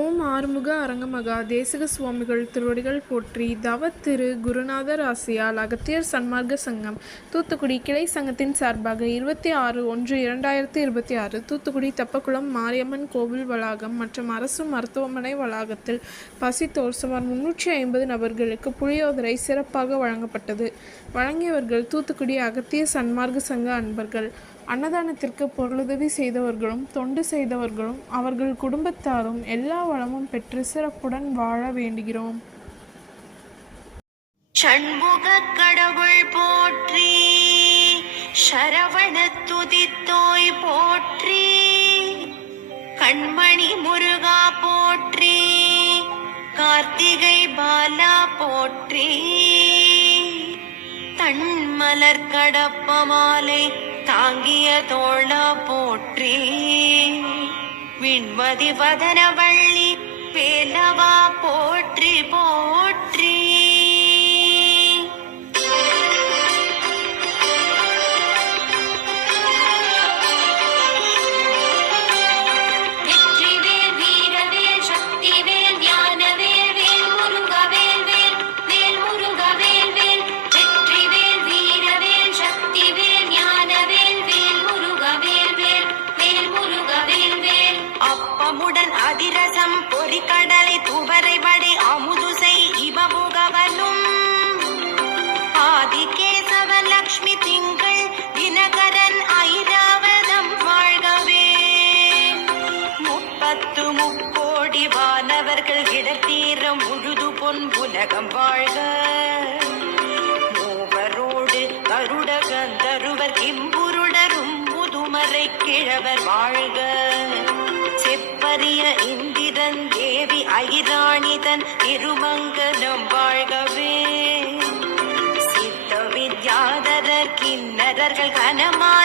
ஓம் ஆறுமுக அரங்கமகா தேசிக சுவாமிகள் திருவடிகள் போற்றி தவத்திரு குருநாதர் ஆசியால் அகத்தியர் சன்மார்க்க சங்கம். தூத்துக்குடி கிளை சங்கத்தின் சார்பாக இருபத்தி ஆறு ஒன்று இரண்டாயிரத்தி இருபத்தி ஆறு தூத்துக்குடி தப்பக்குளம் மாரியம்மன் கோவில் வளாகம் மற்றும் அரசு மருத்துவமனை வளாகத்தில் பசித்தோர் சுமார் முன்னூற்றி ஐம்பது நபர்களுக்கு புளியோதரை சிறப்பாக வழங்கப்பட்டது. வழங்கியவர்கள் தூத்துக்குடி அகத்திய சன்மார்க்க சங்க அன்பர்கள். அன்னதானத்திற்கு பொருளுதவி செய்தவர்களும் தொண்டு செய்தவர்களும் அவர்கள் குடும்பத்தாரும் எல்லா வளமும் பெற்று சிறப்புடன் வாழ வேண்டுகிறோம். ஷண்முகக் கடவுள் போற்றி சரவண துதித்தோய் போற்றி கண்மணி முருகா போற்றி கார்த்திகை பாலா போற்றி தன்மலர் கடப்ப மாலை தாங்கிய தோழா போற்றி. விண்மதி வதனவள்ளி வேலவா போற்றி போற்றி. பத்து முக்கோடி வானவர்கள் இடத்தீரம் முழுது பொன் உலகம் வாழ்க. மூவரோடு கருட கந்தருவர் இம்புருடரும் முதுமறை கிழவர் வாழ்க. செப்பரிய இந்திரன் தேவி அகிராணிதன் திருமங்கலம் வாழ்கவே. சித்த வித்யாதரர் கிண்ணறர்கள் கனமா